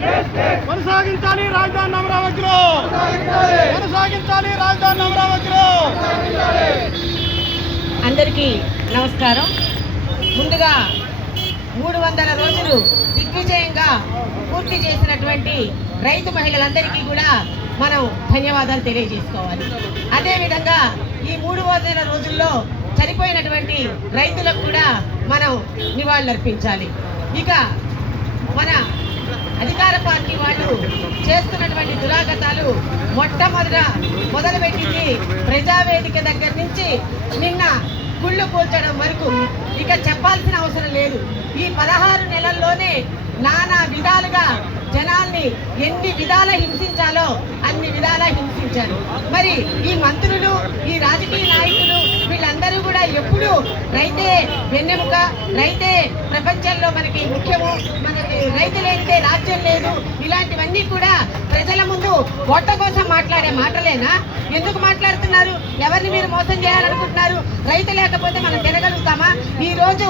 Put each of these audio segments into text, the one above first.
Demand కొనసాగించాలి రాజధాని అమరావతిలో, కొనసాగించాలి రాజధాని అమరావతిలో. అందరికీ నమస్కారం. ముందుగా 300 రోజులు దిగ్విజయంగా పూర్తి చేసినటువంటి రైతు మహిళలందరికీ కూడా మనం ధన్యవాదాలు తెలియజేసుకోవాలి. అదేవిధంగా ఈ 300 రోజుల్లో చనిపోయినటువంటి రైతులకు కూడా మనం నివాళులర్పించాలి. ఇక మన అధికార పార్టీ వాళ్ళు చేస్తున్నటువంటి దురాగతాలు మొదలుపెట్టింది ప్రజావేదిక దగ్గర నుంచి నిన్న గుళ్ళు కూల్చడం వరకు ఇక చెప్పాల్సిన అవసరం లేదు. ఈ 16 నెలల్లోనే నానా విధాలుగా జనాల్ని ఎన్ని విధాల హింసించాలో అన్ని విధాలా హింసించారు. మరి ఈ మంత్రులు, ఈ రాజకీయ నాయకులు వీళ్ళందరూ కూడా ఎప్పుడు రైతే వెన్నెముక, రైతే ప్రపంచంలో మనకి ముఖ్యము, మనకి రైతు లేనిదే రాజ్యం లేదు, ఇలాంటివన్నీ కూడా ప్రజల ముందు ఓట్ల కోసం మాట్లాడే మాటలేనా? ఎందుకు మాట్లాడుతున్నారు? ఎవరిని మీరు మోసం చేయాలనుకుంటున్నారు? రైతు లేకపోతే మనం తినగలుగుతామా? ఈ రోజు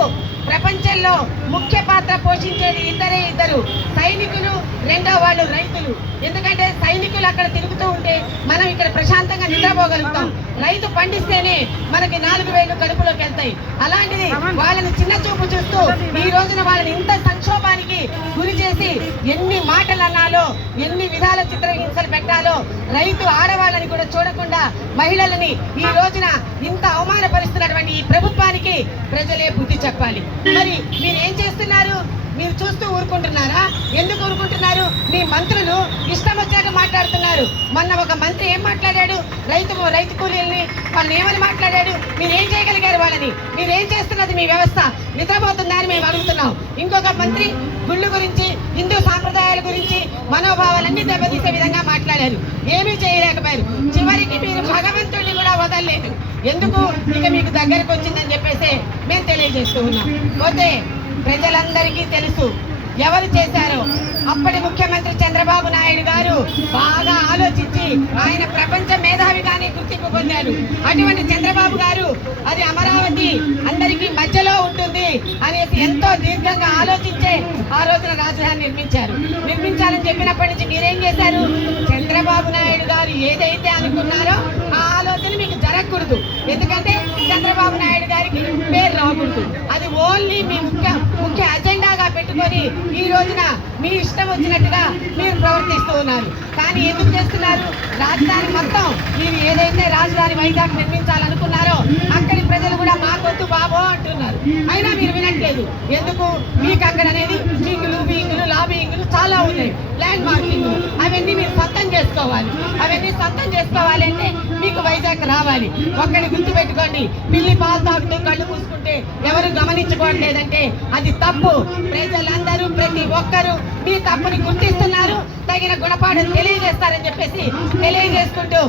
ప్రపంచంలో ముఖ్య పాత్ర పోషించేది ఇద్దరు, సైనికులు, రెండో వాళ్ళు రైతులు. ఎందుకంటే సైనికులు అక్కడ తిరుగుతూ ఉంటే మనం ఇక్కడ ప్రశాంతంగా నిద్రపోగలుగుతాం. రైతు పండిస్తేనే మనకి 4,000 కడుపులోకి వెళ్తాయి. అలాంటిది వాళ్ళని చిన్న చూపు చూస్తూ ఈ రోజున వాళ్ళని ఇంత సంక్షోభానికి గురి చేసి ఎన్ని మాటలు అన్నాలో, ఎన్ని విధాల చిత్రహింసలు పెట్టాలో రైతు ఆడవాళ్ళని కూడా చూడకుండా మహిళలని ఈ రోజున ఇంత అవమానపరుస్తున్నటువంటి ఈ ప్రభుత్వానికి ప్రజలే బుద్ధి చెప్పాలి. మరి మీరేం చేస్తున్నారు? మీరు చూస్తూ ఊరుకుంటున్నారా? ఎందుకు ఊరుకుంటున్నారు? మీ మంత్రులు ఇష్టం వచ్చాక మాట్లాడుతున్నారు. మొన్న ఒక మంత్రి ఏం మాట్లాడాడు? రైతు కూలీల్ని వాళ్ళని ఏమని మాట్లాడాడు? మీరేం చేయగలిగారు? వాళ్ళని మీరేం చేస్తున్నది? మీ వ్యవస్థ నిద్రపోతుందా అని మేము అడుగుతున్నాం. ఇంకొక మంత్రి గుళ్ళు గురించి, హిందూ సాంప్రదాయాల గురించి, మనోభావాలన్నీ దెబ్బతీసే విధంగా మాట్లాడారు. ఏమీ చేయలేకపోయారు. చివరికి మీరు భగవంతుడిని కూడా వదలలేదు. ఎందుకు? ఇక మీకు దగ్గరకు వచ్చిందని చెప్పేసి మేము తెలియజేస్తూ ఉన్నాం. పోతే ప్రజలందరికీ తెలుసు ఎవరు చేశారో. అప్పటి ముఖ్యమంత్రి చంద్రబాబు నాయుడు గారు బాగా ఆలోచించి ఆయన ప్రపంచ మేధావిగానే గుర్తింపు పొందారు. అటువంటి చంద్రబాబు గారు అది అమరావతి అందరికీ మధ్యలో ఉంటుంది అనేసి ఎంతో దీర్ఘంగా ఆలోచించే ఆ రోజున రాజధాని నిర్మించాలని చెప్పినప్పటి నుంచి మీరేం చేశారు? చంద్రబాబు నాయుడు గారు ఏదైతే అనుకున్నారో ఆ ఆలోచన మీకు జరగకూడదు. ఎందుకంటే చంద్రబాబు నాయుడు గారికి పేరు రాకూడదు. అది ఓన్లీ మీ ముఖ్య అజెండాగా పెట్టుకొని ఈ రోజున మీ ఇష్టం వచ్చినట్టుగా మీరు ప్రవర్తిస్తూ ఉన్నారు. కానీ ఎందుకు చేస్తున్నారు? రాజధాని మొత్తం మీరు ఏదైతే రాజధాని వైజాగ్ నిర్మించాలనుకున్నారో అక్కడి ప్రజలు కూడా మాకొద్దు బాబో అంటున్నారు. అయినా మీరు వినట్లేదు. ఎందుకు? మీకు అక్కడ అనేది బీయింగులు లాబింగులు చాలా ఉన్నాయి, ల్యాండ్ మార్కింగ్, అవన్నీ మీరు సొంతం చేసుకోవాలి. అవన్నీ సొంతం చేసుకోవాలి అంటే మీకు వైజాగ్ రావాలి. ఒక్కడి గుర్తు పెట్టుకోండి, పిల్లి పాలు తాగుతూ కళ్ళు పూసుకుంటే ఎవరు గమనించుకోవట్లేదంటే అది తప్పు. ప్రజలందరూ ప్రతి ఒక్కరూ మీ తప్పుని గుర్తిస్తున్నారు, తగిన గుణపాఠం తెలియజేస్తారని చెప్పేసి తెలియజేసుకుంటూ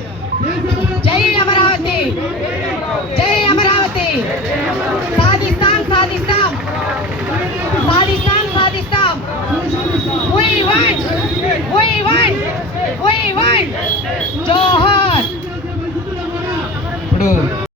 జై అమరావతి, జై అమరావతి, సాధిస్తాం సాధిస్తాం సాధిస్తాం సాధిస్తాం. We want, we want, we want. జోహార్. ఇప్పుడు